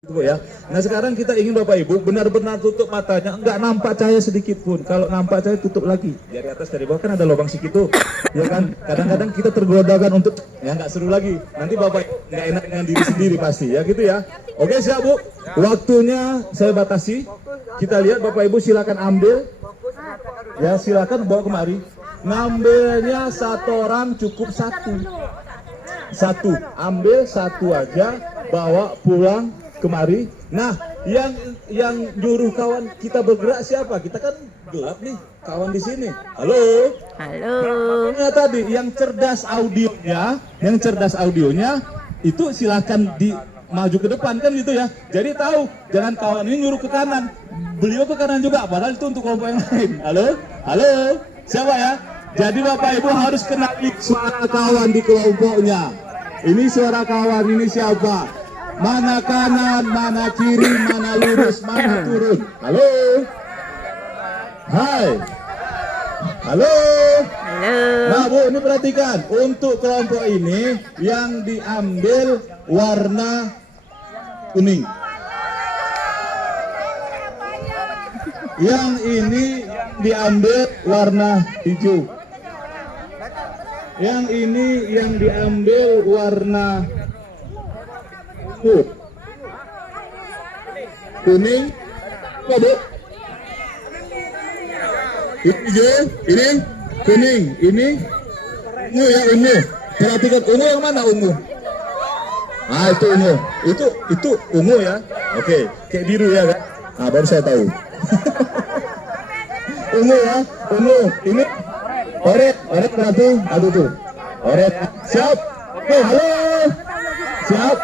Bu ya. Nah sekarang kita ingin Bapak Ibu benar-benar tutup matanya, enggak nampak cahaya sedikit pun. Kalau nampak cahaya tutup lagi. Dari atas dari bawah kan ada lubang segitu, ya kan. Kadang-kadang kita tergodakan untuk ya nggak seru lagi. Nanti Bapak nggak enak dengan diri sendiri pasti ya gitu ya. Oke siap Bu. Waktunya saya batasi. Kita lihat Bapak Ibu silakan ambil. Ya silakan bawa kemari. Ngambilnya satu orang cukup satu. Satu, ambil satu aja, bawa pulang kemari. Nah, yang nyuruh kawan kita bergerak siapa? Kita kan gelap nih, kawan di sini. Halo. Halo. Nah, tadi yang cerdas audionya, itu silakan di maju ke depan kan gitu ya. Jadi tahu, jangan kawan ini nyuruh ke kanan, beliau ke kanan juga. Padahal itu untuk kelompok yang lain. Halo, siapa ya? Jadi Bapak Ibu harus kenali suara kawan di kelompoknya. Ini suara kawan, ini siapa? Mana kanan, mana kiri, mana lurus, mana turun. Halo. Hai. Halo. Halo. Nah Bu, ini perhatikan. Untuk kelompok ini yang diambil warna kuning. Yang ini diambil warna hijau. Yang ini yang diambil warna kuning. Apa Bu? Ini hijau, ini kuning, ini ungu ya ungu. Perhatikan ungu yang mana ungu? Ah itu ungu, itu ungu ya. Oke, kayak biru ya kan? Nah baru saya tahu. Ungu ya, ungu. Ini oret berarti aduh tuh. Oret siap. Oke, halo. Siap.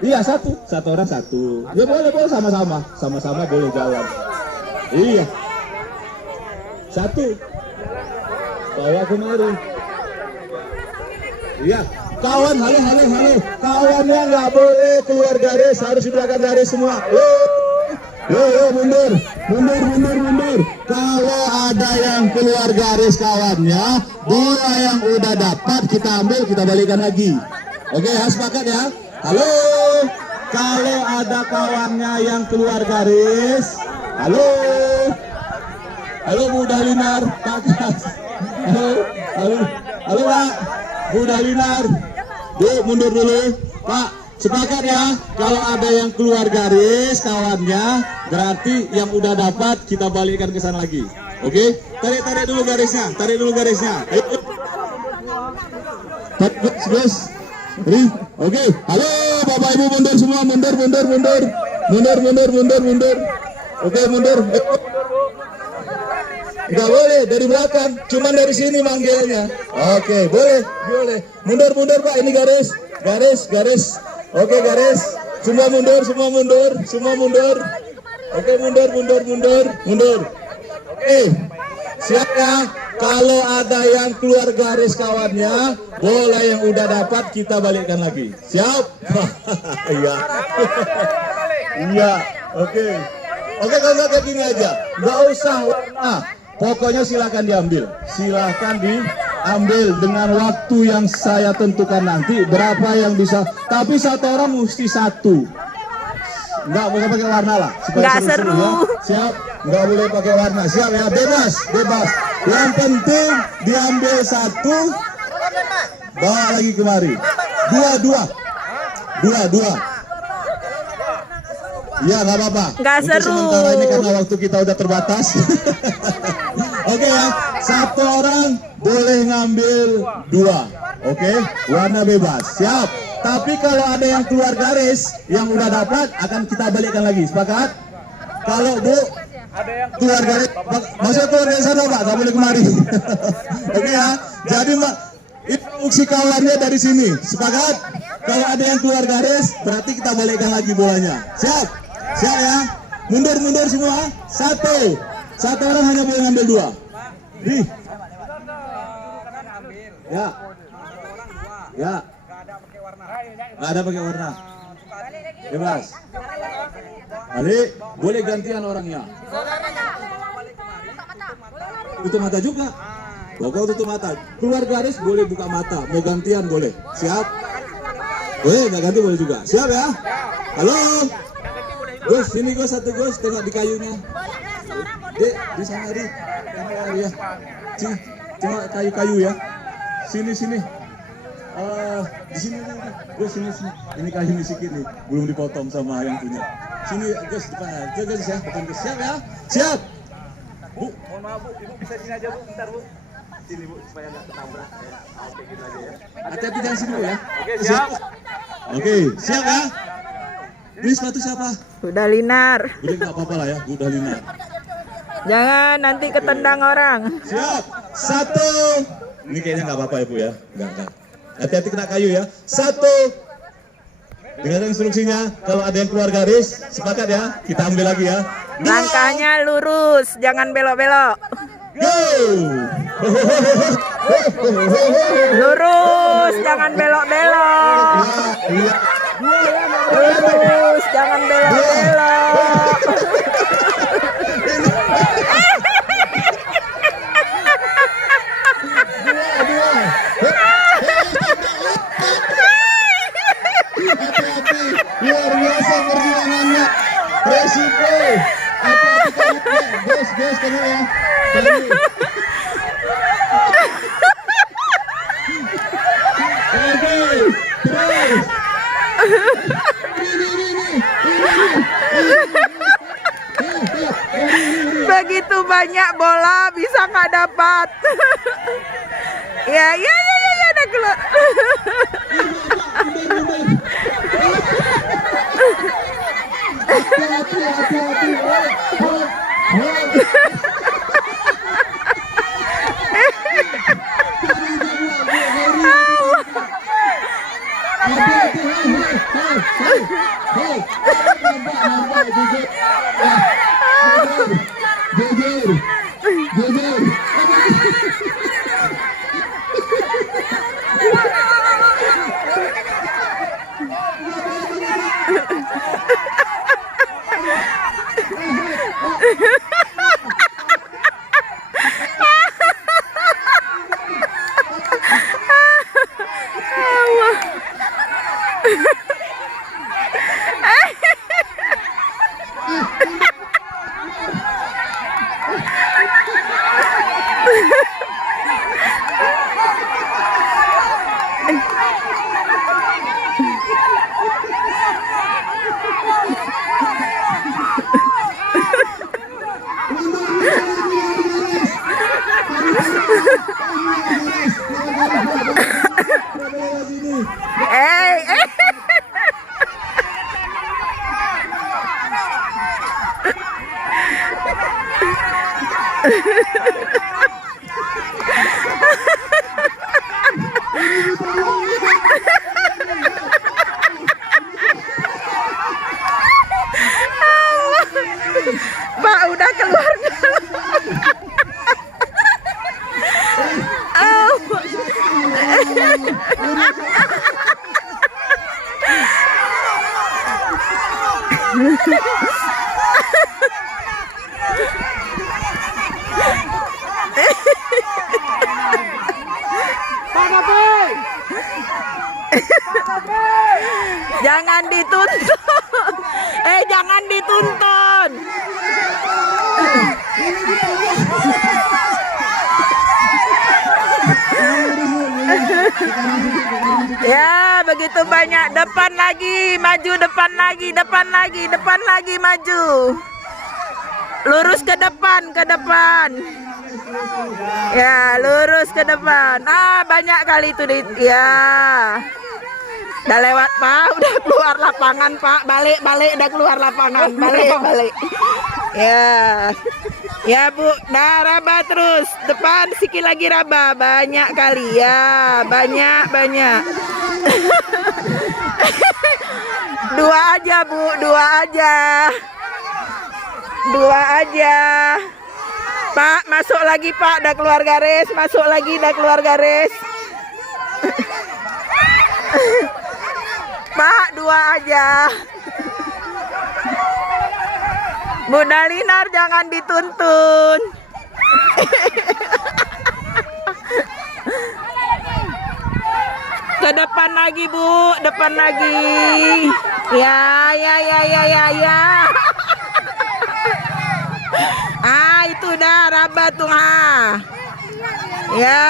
Iya satu orang satu. Ya boleh sama-sama boleh jalan. Iya. Satu. Bawa kemari. Iya. Kawan, halo. Kawannya nggak boleh keluar garis, harus di belakang garis semua. Yo, mundur. Kalau ada yang keluar garis kawannya, bola yang udah dapat kita ambil, kita balikan lagi. Oke, ya, sepakat ya. Halo. Kalau ada kawannya yang keluar garis, halo Bu Dalinar, Pak. Halo Pak, Bu Dalinar. Bu, mundur dulu, Pak. Sepakat ya, kalau ada yang keluar garis kawannya, berarti yang udah dapat kita balikkan ke sana lagi. Oke? Tarik dulu garisnya. Ayo. Terus. Oke. Halo, Bapak Ibu mundur semua, mundur. Oke, mundur. Enggak boleh dari belakang, cuman dari sini manggilnya. Oke, boleh. Mundur Pak, ini garis. Oke, garis. Semua mundur. Oke, mundur. Oke. Siap ya. Kalau ada yang keluar garis kawannya, bola yang udah dapat kita balikkan lagi. Siap? Iya. Iya. Oke, kalau nggak kayak gini aja. Nggak usah warna. Pokoknya silakan diambil dengan waktu yang saya tentukan nanti berapa yang bisa. Tapi satu orang mesti satu. Nggak boleh pakai warna lah. Nggak seru. Ya. Siap? Nggak boleh pakai warna. Siap ya? Bebas. Yang penting diambil satu, bawa lagi kemari. Dua. Ya nggak apa-apa. Nggak seru. Sementara ini karena waktu kita udah terbatas. Oke ya, satu orang boleh ngambil dua. Oke, warna bebas. Siap. Tapi kalau ada yang keluar garis, yang udah dapat akan kita balikkan lagi. Sepakat? Kalau Bu keluar garis, maksudnya keluar dari sana Pak, nggak boleh kemari. Oke ya. Jadi instruksi kawannya dari sini. Sepakat? Kalau ada yang keluar garis, berarti kita balikkan lagi bolanya. Siap ya. Mundur semua. Satu orang hanya boleh ngambil dua. Ya. Nggak ada pakai warna. Bebas. Balik. Boleh gantian orangnya. Tutup mata juga. Pokoknya tutup mata. Keluar garis boleh buka mata. Mau gantian boleh. Siap? Boleh, nggak ganti boleh juga. Siap ya? Halo. Gus, sini Gus, satu Gus, tengok di kayunya. Dek, di sana di. Tengok ya. Sini, tengok kayu-kayu ya. Sini. Di sini nih. Gus, sini. Ini kayu ini sedikit nih, belum dipotong sama yang punya. Sini Gus, depan. Gus ya, depan Gus. Siap ya? Siap. Bu, mohon maaf Bu, Ibu bisa sini aja Bu, bentar Bu. Sini Bu, supaya nggak ketabrak. Oke, gitu aja ya. Hati-hati jangan sini Bu ya. Oke, siap. Oke, siap ya. Ini sepatu siapa? Udah Linar. Udah nggak apa-apa lah ya, udah Linar. Jangan nanti ketendang orang. Siap, satu. Ini kayaknya nggak apa-apa ya Bu ya, nggak. Hati-hati kena kayu ya. Satu. Dengan instruksinya, kalau ada yang keluar garis, sepakat ya, kita ambil lagi ya. Langkahnya lurus, jangan belok-belok. Go! Lurus, jangan belok-belok. Lurus, jangan belok-belok. Luar biasa perjuangannya. Resiko. Guys, kamu ya. Oke, terus. Begitu banyak bola bisa nggak dapat. Ya, udah keluar. Pak udah keluar. Jangan dituntun. Jangan dituntun. Ya, begitu banyak. Depan lagi, maju, depan lagi, maju. Lurus ke depan, Ya, lurus ke depan. Banyak kali itu ya. Udah lewat Pak, udah keluar lapangan Pak. Balik, udah keluar lapangan. Balik. Ya Bu, nah raba terus. Depan sikit lagi raba. Banyak kali ya, banyak. Dua aja Bu, dua aja. Pak, masuk lagi Pak, udah keluar garis. Masuk lagi, udah keluar garis. Pak, dua aja. Bu Dalinar jangan dituntun. Ke depan lagi, Bu. Depan lagi. Ya. Ah, itu dah Raba tuh, ha. Ya.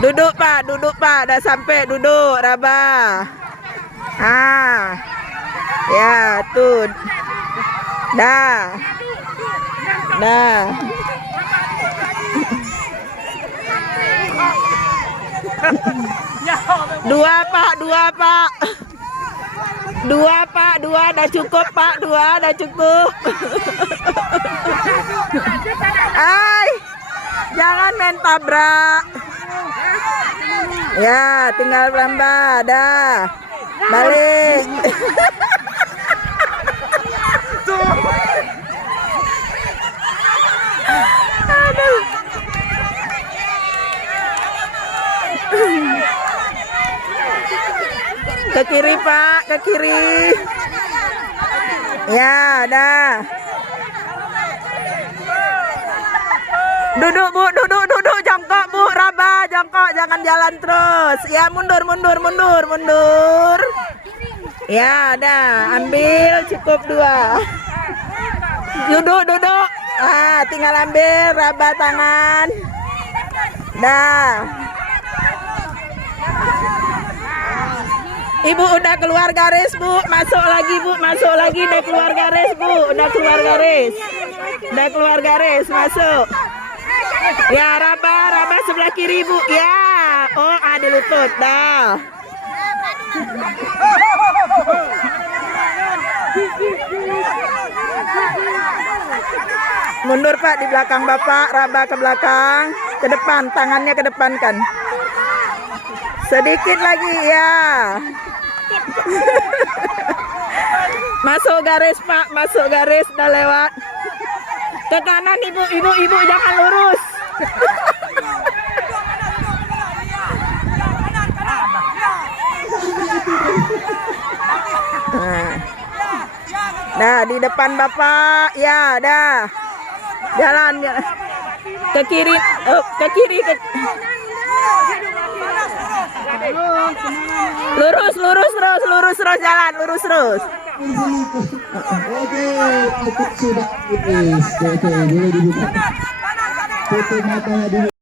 Duduk, Pak. Dah sampai duduk, Raba. Ah. Ya, tuh. Dah. Dua, Pak. Dua, dah cukup, Pak. Dua, dah cukup. Ay, jangan main tabrak. Ya, tinggal lambat, dah. Balik. Aduh. Ke kiri, Pak, ke kiri. Ya, dah. Duduk, Bu, duduk. Jongkok, Bu, Raba, jongkok, jangan jalan terus. Ya, mundur. Ya, dah, ambil, cukup 2. Duduk. Ah, tinggal ambil, Raba tangan. Dah. Ibu udah keluar garis, Bu. Masuk lagi, udah keluar garis, Bu. Udah keluar garis, masuk. Ya, Raba sebelah kiri, Bu. Ya. Oh, ada lutut, dah. Mundur, Pak, di belakang Bapak. Raba ke belakang, ke depan, tangannya ke depan kan. Sedikit lagi, ya. Masuk garis, Pak, udah lewat. Ke kanan, ibu jangan lurus. Nah, di depan Bapak, ya, dah. Jalan ya. Ke kiri, lurus terus jalan, lurus terus. Oke, sudah. Oke, boleh dibuka. Tutup matanya dulu.